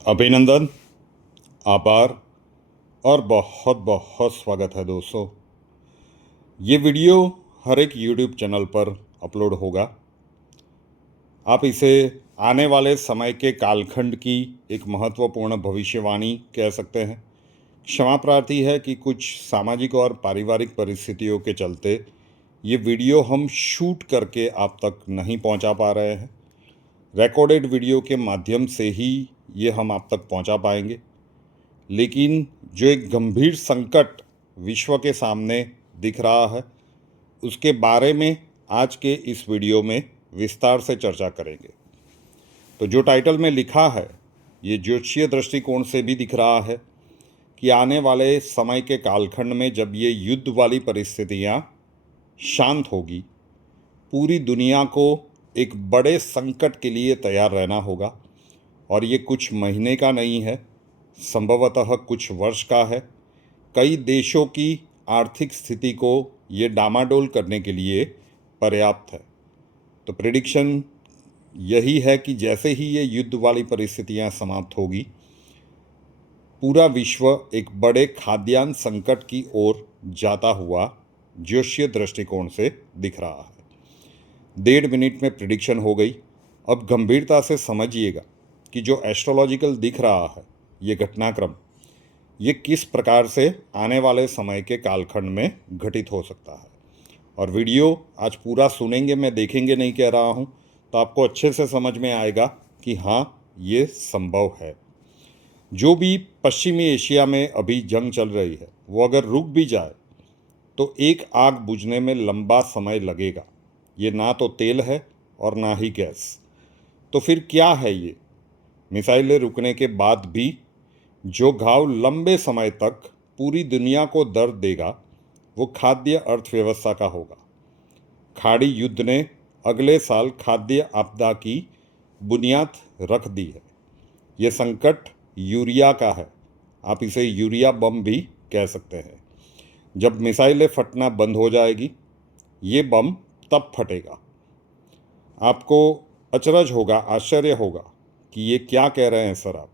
अभिनंदन, आभार और बहुत बहुत स्वागत है दोस्तों। ये वीडियो हर एक YouTube चैनल पर अपलोड होगा। आप इसे आने वाले समय के कालखंड की एक महत्वपूर्ण भविष्यवाणी कह सकते हैं। क्षमा प्रार्थी है कि कुछ सामाजिक और पारिवारिक परिस्थितियों के चलते ये वीडियो हम शूट करके आप तक नहीं पहुंचा पा रहे हैं। रिकॉर्डेड वीडियो के माध्यम से ही ये हम आप तक पहुंचा पाएंगे। लेकिन जो एक गंभीर संकट विश्व के सामने दिख रहा है, उसके बारे में आज के इस वीडियो में विस्तार से चर्चा करेंगे। तो जो टाइटल में लिखा है, ये ज्योतिषीय दृष्टिकोण से भी दिख रहा है कि आने वाले समय के कालखंड में जब ये युद्ध वाली परिस्थितियाँ शांत होगी, पूरी दुनिया को एक बड़े संकट के लिए तैयार रहना होगा। और ये कुछ महीने का नहीं है, संभवतः कुछ वर्ष का है। कई देशों की आर्थिक स्थिति को ये डामाडोल करने के लिए पर्याप्त है। तो प्रेडिक्शन यही है कि जैसे ही ये युद्ध वाली परिस्थितियां समाप्त होगी, पूरा विश्व एक बड़े खाद्यान्न संकट की ओर जाता हुआ ज्योतिषीय दृष्टिकोण से दिख रहा है। 1.5 मिनट में प्रेडिक्शन हो गई। अब गंभीरता से समझिएगा कि जो एस्ट्रोलॉजिकल दिख रहा है, ये घटनाक्रम, ये किस प्रकार से आने वाले समय के कालखंड में घटित हो सकता है। और वीडियो आज पूरा सुनेंगे, मैं देखेंगे नहीं कह रहा हूँ, तो आपको अच्छे से समझ में आएगा कि हाँ, ये संभव है। जो भी पश्चिमी एशिया में अभी जंग चल रही है, वो अगर रुक भी जाए तो एक आग बुझने में लंबा समय लगेगा। ये ना तो तेल है और ना ही गैस। तो फिर क्या है ये? मिसाइलें रुकने के बाद भी जो घाव लंबे समय तक पूरी दुनिया को दर्द देगा, वो खाद्य अर्थव्यवस्था का होगा। खाड़ी युद्ध ने अगले साल खाद्य आपदा की बुनियाद रख दी है। ये संकट यूरिया का है। आप इसे यूरिया बम भी कह सकते हैं। जब मिसाइलें फटना बंद हो जाएगी, ये बम तब फटेगा। आपको अचरज होगा, आश्चर्य होगा कि ये क्या कह रहे हैं सर आप,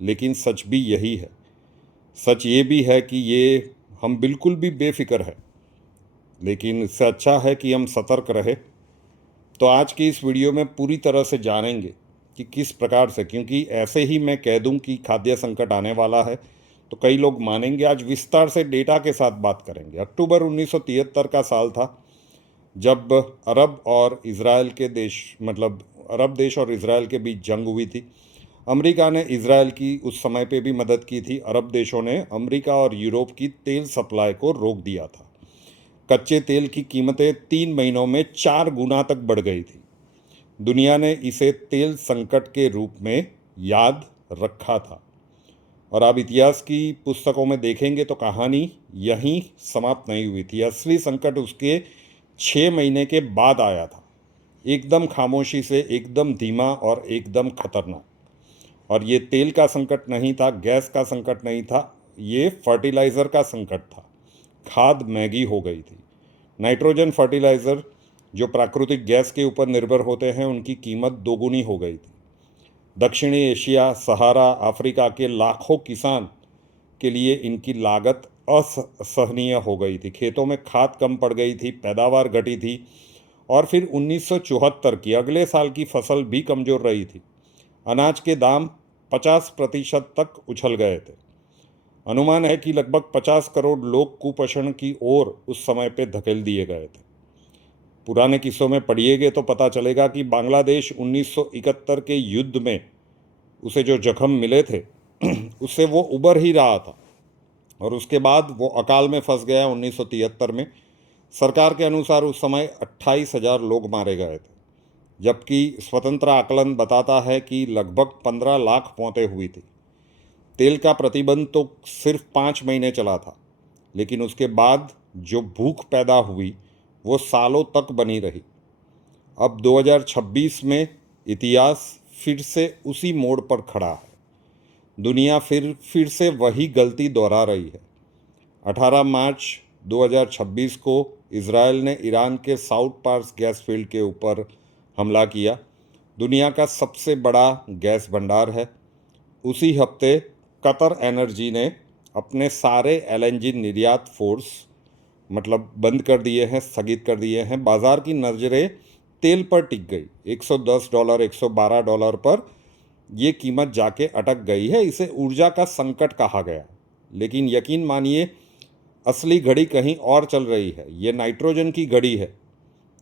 लेकिन सच भी यही है। सच ये भी है कि ये हम बिल्कुल भी बेफिक्र है, लेकिन इससे अच्छा है कि हम सतर्क रहे। तो आज की इस वीडियो में पूरी तरह से जानेंगे कि किस प्रकार से, क्योंकि ऐसे ही मैं कह दूं कि खाद्य संकट आने वाला है तो कई लोग मानेंगे। आज विस्तार से डेटा के साथ बात करेंगे। अक्टूबर 1973 का साल था जब अरब और इज़राइल के देश, मतलब अरब देश और इज़राइल के बीच जंग हुई थी। अमेरिका ने इज़राइल की उस समय पे भी मदद की थी। अरब देशों ने अमेरिका और यूरोप की तेल सप्लाई को रोक दिया था। कच्चे तेल की कीमतें 3 महीनों में 4 गुना तक बढ़ गई थी। दुनिया ने इसे तेल संकट के रूप में याद रखा था। और आप इतिहास की पुस्तकों में देखेंगे तो कहानी यहीं समाप्त नहीं हुई थी। असली संकट उसके 6 महीने के बाद आया था, एकदम खामोशी से, एकदम धीमा और एकदम खतरनाक। और ये तेल का संकट नहीं था, गैस का संकट नहीं था, ये फर्टिलाइज़र का संकट था। खाद महंगी हो गई थी। नाइट्रोजन फर्टिलाइज़र जो प्राकृतिक गैस के ऊपर निर्भर होते हैं, उनकी कीमत दोगुनी हो गई थी। दक्षिणी एशिया, सहारा अफ्रीका के लाखों किसान के लिए इनकी लागत असहनीय हो गई थी। खेतों में खाद कम पड़ गई थी, पैदावार घटी थी। और फिर 1974 की अगले साल की फसल भी कमज़ोर रही थी। अनाज के दाम 50% तक उछल गए थे। अनुमान है कि लगभग 50 करोड़ लोग कुपोषण की ओर उस समय पे धकेल दिए गए थे। पुराने किस्सों में पढ़िएगा तो पता चलेगा कि बांग्लादेश 1971 के युद्ध में उसे जो जख्म मिले थे उससे वो उबर ही रहा था। और उसके बाद वो अकाल में फंस गया 1973 में। सरकार के अनुसार उस समय 28,000 लोग मारे गए थे, जबकि स्वतंत्र आकलन बताता है कि लगभग 15 लाख मौतें हुई थी। तेल का प्रतिबंध तो सिर्फ 5 महीने चला था, लेकिन उसके बाद जो भूख पैदा हुई वो सालों तक बनी रही। अब 2026 में इतिहास फिर से उसी मोड़ पर खड़ा है। दुनिया फिर से वही गलती दोहरा रही है। 18 मार्च 2026 को इज़राइल ने ईरान के साउथ पार्स गैस फील्ड के ऊपर हमला किया। दुनिया का सबसे बड़ा गैस भंडार है। उसी हफ्ते कतर एनर्जी ने अपने सारे एलएनजी निर्यात फोर्स मतलब बंद कर दिए हैं, स्थगित कर दिए हैं। बाज़ार की नज़रें तेल पर टिक गई। $110, $112 पर ये कीमत जाके अटक गई है। इसे ऊर्जा का संकट कहा गया। लेकिन यकीन मानिए, असली घड़ी कहीं और चल रही है। ये नाइट्रोजन की घड़ी है।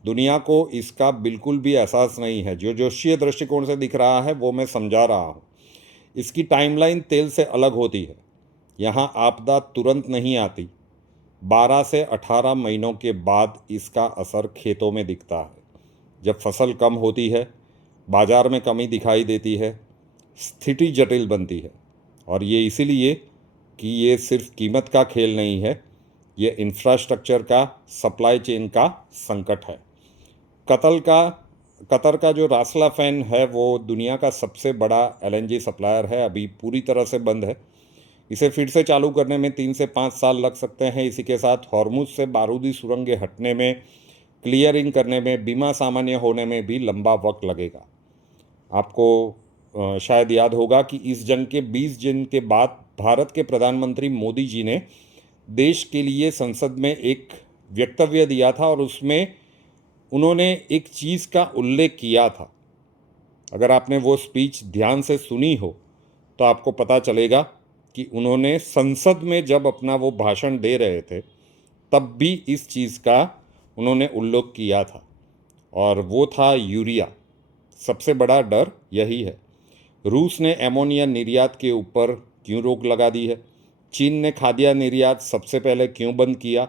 दुनिया को इसका बिल्कुल भी एहसास नहीं है। जो जोशीय दृष्टिकोण से दिख रहा है वो मैं समझा रहा हूँ। इसकी टाइमलाइन तेल से अलग होती है। यहाँ आपदा तुरंत नहीं आती। 12 से 18 महीनों के बाद इसका असर खेतों में दिखता है। जब फसल कम होती है, बाजार में कमी दिखाई देती है, स्थिति जटिल बनती है। और ये इसीलिए कि ये सिर्फ कीमत का खेल नहीं है, ये इंफ्रास्ट्रक्चर का, सप्लाई चेन का संकट है। कतर का जो रासला फैन है वो दुनिया का सबसे बड़ा एलएनजी सप्लायर है। अभी पूरी तरह से बंद है। इसे फिर से चालू करने में 3 से 5 साल लग सकते हैं। इसी के साथ हॉर्मुज से बारूदी सुरंगें हटने में, क्लियरिंग करने में, बीमा सामान्य होने में भी लंबा वक्त लगेगा। आपको शायद याद होगा कि इस जंग के 20 दिन के बाद भारत के प्रधानमंत्री मोदी जी ने देश के लिए संसद में एक वक्तव्य दिया था और उसमें उन्होंने एक चीज़ का उल्लेख किया था। अगर आपने वो स्पीच ध्यान से सुनी हो तो आपको पता चलेगा कि उन्होंने संसद में जब अपना वो भाषण दे रहे थे तब भी इस चीज़ का उन्होंने उल्लेख किया था, और वो था यूरिया। सबसे बड़ा डर यही है। रूस ने एमोनिया निर्यात के ऊपर क्यों रोक लगा दी है? चीन ने खाद्य निर्यात सबसे पहले क्यों बंद किया?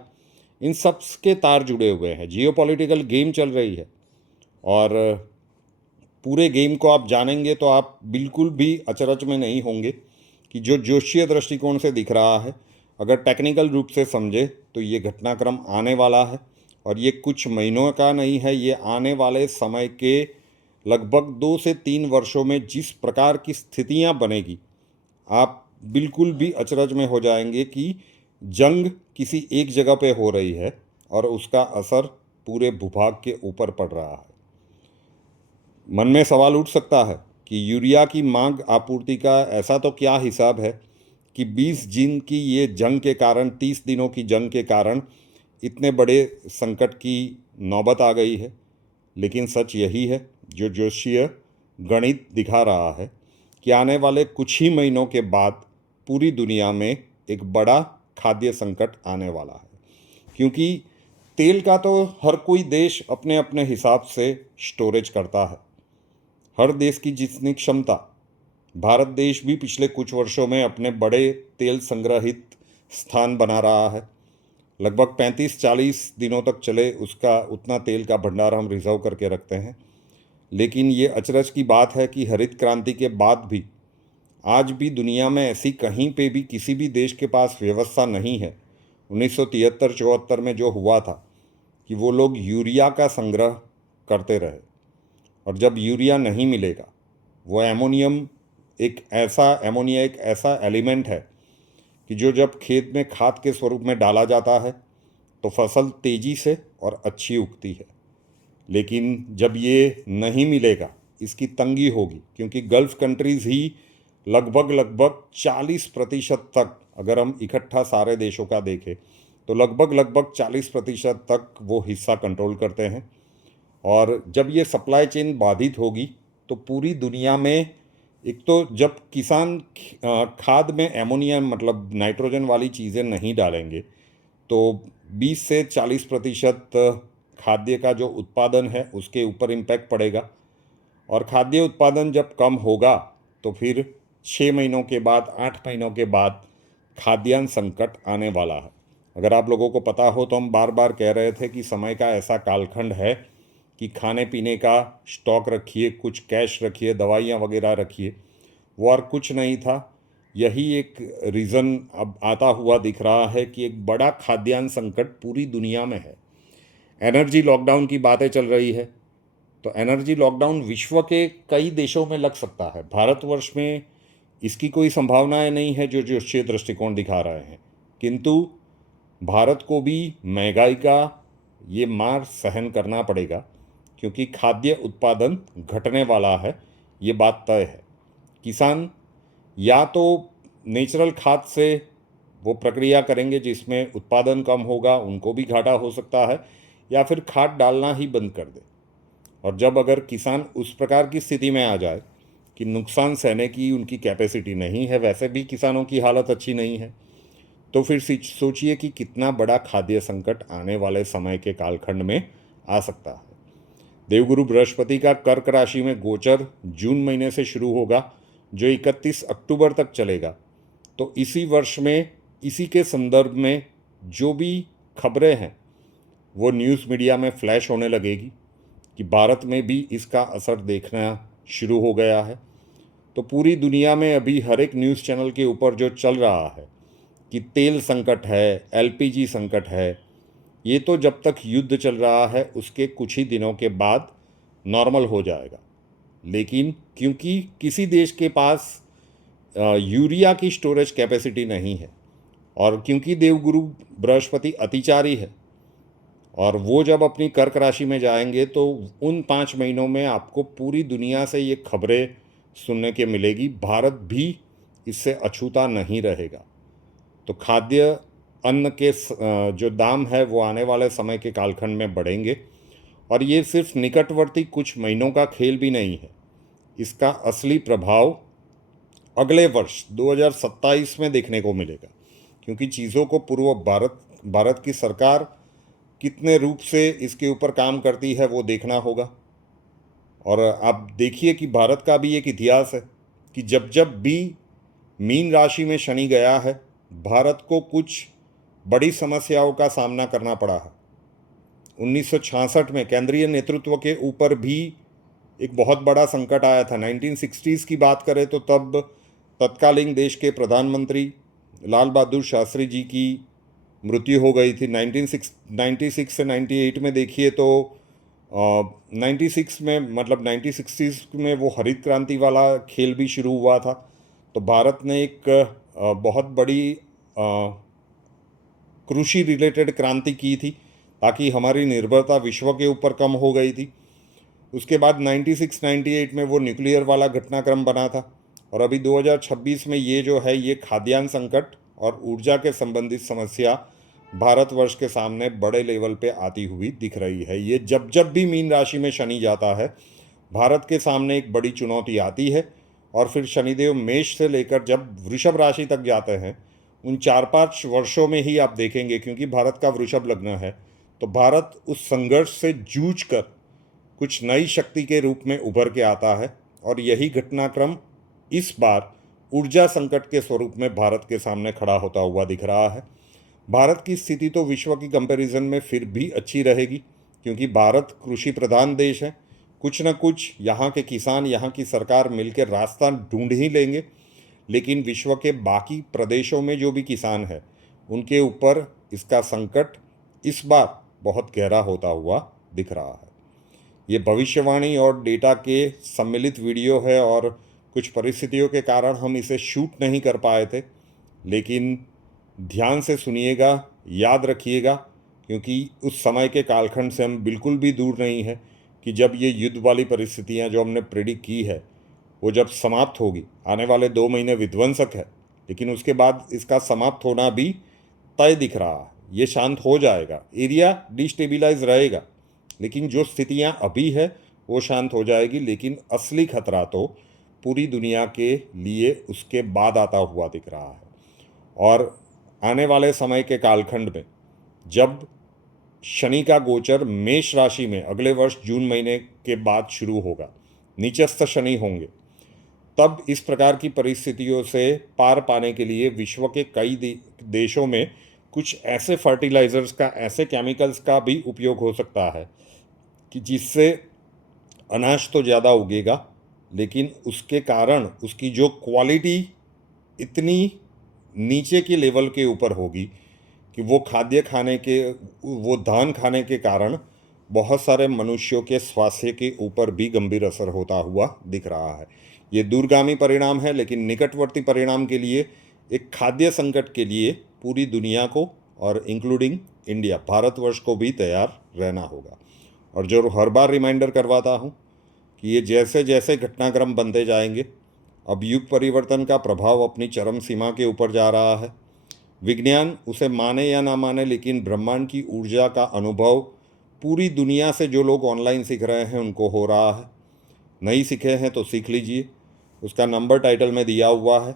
इन सब के तार जुड़े हुए हैं। जियोपॉलिटिकल गेम चल रही है और पूरे गेम को आप जानेंगे तो आप बिल्कुल भी अचरज में नहीं होंगे कि जो जोशीय दृष्टिकोण से दिख रहा है, अगर टेक्निकल रूप से समझे तो ये घटनाक्रम आने वाला है। और ये कुछ महीनों का नहीं है, ये आने वाले समय के लगभग 2 से 3 वर्षों में जिस प्रकार की स्थितियां बनेगी, आप बिल्कुल भी अचरज में हो जाएंगे कि जंग किसी एक जगह पे हो रही है और उसका असर पूरे भूभाग के ऊपर पड़ रहा है। मन में सवाल उठ सकता है कि यूरिया की मांग आपूर्ति का ऐसा तो क्या हिसाब है कि 20 दिन की ये जंग के कारण, 30 दिनों की जंग के कारण इतने बड़े संकट की नौबत आ गई है। लेकिन सच यही है जो जोशीय गणित दिखा रहा है कि आने वाले कुछ ही महीनों के बाद पूरी दुनिया में एक बड़ा खाद्य संकट आने वाला है। क्योंकि तेल का तो हर कोई देश अपने अपने हिसाब से स्टोरेज करता है। हर देश की जितनी क्षमता, भारत देश भी पिछले कुछ वर्षों में अपने बड़े तेल संग्रहित स्थान बना रहा है। लगभग 35-40 दिनों तक चले उसका उतना तेल का भंडार हम रिजर्व करके रखते हैं। लेकिन ये अचरज की बात है कि हरित क्रांति के बाद भी आज भी दुनिया में ऐसी कहीं पे भी किसी भी देश के पास व्यवस्था नहीं है। 1973-74 में जो हुआ था कि वो लोग यूरिया का संग्रह करते रहे, और जब यूरिया नहीं मिलेगा, वो एमोनिया एक ऐसा एलिमेंट है कि जो जब खेत में खाद के स्वरूप में डाला जाता है तो फसल तेज़ी से और अच्छी उगती है। लेकिन जब ये नहीं मिलेगा, इसकी तंगी होगी, क्योंकि गल्फ़ कंट्रीज़ ही लगभग 40% तक, अगर हम इकट्ठा सारे देशों का देखें तो लगभग 40% तक वो हिस्सा कंट्रोल करते हैं। और जब ये सप्लाई चेन बाधित होगी तो पूरी दुनिया में, एक तो जब किसान खाद में एमोनिया मतलब नाइट्रोजन वाली चीज़ें नहीं डालेंगे तो 20 से 40% खाद्य का जो उत्पादन है उसके ऊपर इम्पैक्ट पड़ेगा। और खाद्य उत्पादन जब कम होगा तो फिर 6 महीनों के बाद, 8 महीनों के बाद खाद्यान्न संकट आने वाला है। अगर आप लोगों को पता हो तो हम बार बार कह रहे थे कि समय का ऐसा कालखंड है कि खाने पीने का स्टॉक रखिए, कुछ कैश रखिए, दवाइयाँ वगैरह रखिए। वो और कुछ नहीं था। यही एक रीज़न अब आता हुआ दिख रहा है कि एक बड़ा खाद्यान्न संकट पूरी दुनिया में है। एनर्जी लॉकडाउन की बातें चल रही है, तो एनर्जी लॉकडाउन विश्व के कई देशों में लग सकता है। भारतवर्ष में इसकी कोई संभावनाएं नहीं है जो जोशीय दृष्टिकोण दिखा रहे हैं। किंतु भारत को भी महंगाई का ये मार सहन करना पड़ेगा, क्योंकि खाद्य उत्पादन घटने वाला है, ये बात तय है। किसान या तो नेचुरल खाद से वो प्रक्रिया करेंगे जिसमें उत्पादन कम होगा, उनको भी घाटा हो सकता है, या फिर खाद डालना ही बंद कर दे। और जब अगर किसान उस प्रकार की स्थिति में आ जाए कि नुकसान सहने की उनकी कैपेसिटी नहीं है, वैसे भी किसानों की हालत अच्छी नहीं है, तो फिर सोचिए कि कितना बड़ा खाद्य संकट आने वाले समय के कालखंड में आ सकता है। देवगुरु बृहस्पति का कर्क राशि में गोचर जून महीने से शुरू होगा, जो 31 अक्टूबर तक चलेगा। तो इसी वर्ष में इसी के संदर्भ में जो भी खबरें हैं वो न्यूज़ मीडिया में फ्लैश होने लगेगी कि भारत में भी इसका असर देखना शुरू हो गया है। तो पूरी दुनिया में अभी हर एक न्यूज़ चैनल के ऊपर जो चल रहा है कि तेल संकट है, एलपीजी संकट है, ये तो जब तक युद्ध चल रहा है उसके कुछ ही दिनों के बाद नॉर्मल हो जाएगा। लेकिन क्योंकि किसी देश के पास यूरिया की स्टोरेज कैपेसिटी नहीं है, और क्योंकि देवगुरु बृहस्पति अतिचारी है और वो जब अपनी कर्क राशि में जाएंगे तो उन 5 महीनों में आपको पूरी दुनिया से ये खबरें सुनने के मिलेगी। भारत भी इससे अछूता नहीं रहेगा। तो खाद्य अन्न के जो दाम है वो आने वाले समय के कालखंड में बढ़ेंगे, और ये सिर्फ निकटवर्ती कुछ महीनों का खेल भी नहीं है। इसका असली प्रभाव अगले वर्ष 2027 में देखने को मिलेगा, क्योंकि चीज़ों को पूर्व भारत की सरकार कितने रूप से इसके ऊपर काम करती है वो देखना होगा। और आप देखिए कि भारत का भी एक इतिहास है कि जब जब भी मीन राशि में शनि गया है, भारत को कुछ बड़ी समस्याओं का सामना करना पड़ा है। 1966 में केंद्रीय नेतृत्व के ऊपर भी एक बहुत बड़ा संकट आया था। 1960s की बात करें तो तब तत्कालीन देश के प्रधानमंत्री लाल बहादुर शास्त्री जी की मृत्यु हो गई थी। 1996 से 98 में देखिए तो 96 में मतलब 1960s में वो हरित क्रांति वाला खेल भी शुरू हुआ था। तो भारत ने एक बहुत बड़ी कृषि रिलेटेड क्रांति की थी ताकि हमारी निर्भरता विश्व के ऊपर कम हो गई थी। उसके बाद 96-98 में वो न्यूक्लियर वाला घटनाक्रम बना था, और अभी 2026 में ये जो है ये खाद्यान्न संकट और ऊर्जा के संबंधित समस्या भारतवर्ष के सामने बड़े लेवल पे आती हुई दिख रही है। ये जब जब भी मीन राशि में शनि जाता है, भारत के सामने एक बड़ी चुनौती आती है। और फिर शनिदेव मेष से लेकर जब वृषभ राशि तक जाते हैं, उन 4-5 वर्षों में ही आप देखेंगे, क्योंकि भारत का वृषभ लग्न है, तो भारत उस संघर्ष से जूझ कर कुछ नई शक्ति के रूप में उभर के आता है। और यही घटनाक्रम इस बार ऊर्जा संकट के स्वरूप में भारत के सामने खड़ा होता हुआ दिख रहा है। भारत की स्थिति तो विश्व की कंपैरिजन में फिर भी अच्छी रहेगी, क्योंकि भारत कृषि प्रधान देश है। कुछ न कुछ यहाँ के किसान, यहाँ की सरकार मिलकर रास्ता ढूंढ ही लेंगे। लेकिन विश्व के बाकी प्रदेशों में जो भी किसान है, उनके ऊपर इसका संकट इस बार बहुत गहरा होता हुआ दिख रहा है। ये भविष्यवाणी और डेटा के सम्मिलित वीडियो है, और कुछ परिस्थितियों के कारण हम इसे शूट नहीं कर पाए थे। लेकिन ध्यान से सुनिएगा, याद रखिएगा, क्योंकि उस समय के कालखंड से हम बिल्कुल भी दूर नहीं है कि जब ये युद्ध वाली परिस्थितियाँ जो हमने प्रेडिक्ट की है वो जब समाप्त होगी। आने वाले 2 महीने विध्वंसक है, लेकिन उसके बाद इसका समाप्त होना भी तय दिख रहा है। ये शांत हो जाएगा, एरिया डिस्टेबिलाइज रहेगा, लेकिन जो स्थितियाँ अभी है वो शांत हो जाएगी। लेकिन असली खतरा तो पूरी दुनिया के लिए उसके बाद आता हुआ दिख रहा है। और आने वाले समय के कालखंड में जब शनि का गोचर मेष राशि में अगले वर्ष जून महीने के बाद शुरू होगा, नीचस्थ शनि होंगे, तब इस प्रकार की परिस्थितियों से पार पाने के लिए विश्व के कई देशों में कुछ ऐसे फर्टिलाइजर्स का, ऐसे केमिकल्स का भी उपयोग हो सकता है कि जिससे अनाज तो ज़्यादा उगेगा, लेकिन उसके कारण उसकी जो क्वालिटी इतनी नीचे के लेवल के ऊपर होगी कि वो वो धान खाने के कारण बहुत सारे मनुष्यों के स्वास्थ्य के ऊपर भी गंभीर असर होता हुआ दिख रहा है। ये दूरगामी परिणाम है, लेकिन निकटवर्ती परिणाम के लिए, एक खाद्य संकट के लिए पूरी दुनिया को और इंक्लूडिंग इंडिया, भारतवर्ष को भी तैयार रहना होगा। और जो हर बार रिमाइंडर करवाता हूँ कि ये जैसे जैसे घटनाक्रम बनते जाएंगे, अब युग परिवर्तन का प्रभाव अपनी चरम सीमा के ऊपर जा रहा है। विज्ञान उसे माने या ना माने, लेकिन ब्रह्मांड की ऊर्जा का अनुभव पूरी दुनिया से जो लोग ऑनलाइन सीख रहे हैं उनको हो रहा है। नहीं सीखे हैं तो सीख लीजिए। उसका नंबर टाइटल में दिया हुआ है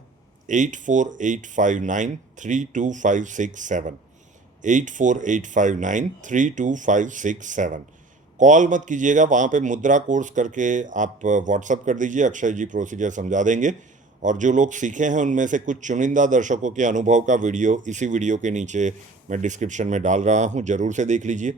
8485932567, 8485932567। कॉल मत कीजिएगा, वहाँ पे मुद्रा कोर्स करके आप व्हाट्सअप कर दीजिए, अक्षय जी प्रोसीजर समझा देंगे। और जो लोग सीखे हैं उनमें से कुछ चुनिंदा दर्शकों के अनुभव का वीडियो इसी वीडियो के नीचे मैं डिस्क्रिप्शन में डाल रहा हूँ, ज़रूर से देख लीजिए।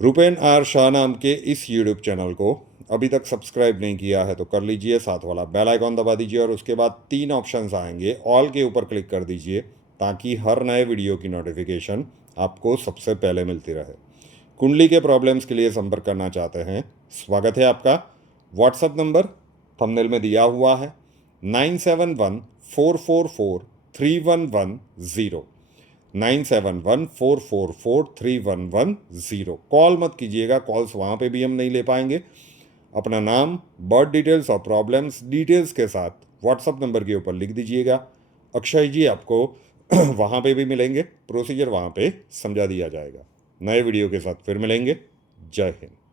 रुपेन आर शाह नाम के इस यूट्यूब चैनल को अभी तक सब्सक्राइब नहीं किया है तो कर लीजिए, साथ वाला बेल आइकॉन दबा दीजिए और उसके बाद 3 ऑप्शंस आएंगे, ऑल के ऊपर क्लिक कर दीजिए ताकि हर नए वीडियो की नोटिफिकेशन आपको सबसे पहले मिलती रहे। कुंडली के प्रॉब्लम्स के लिए संपर्क करना चाहते हैं, स्वागत है आपका। व्हाट्सएप नंबर थंबनेल में दिया हुआ है 9714443110, 9714443110। कॉल मत कीजिएगा, कॉल्स वहाँ पे भी हम नहीं ले पाएंगे। अपना नाम, बर्थ डिटेल्स और प्रॉब्लम्स डिटेल्स के साथ व्हाट्सएप नंबर के ऊपर लिख दीजिएगा। अक्षय जी आपको वहाँ पे भी मिलेंगे, प्रोसीजर वहाँ पे समझा दिया जाएगा। नए वीडियो के साथ फिर मिलेंगे। जय हिंद।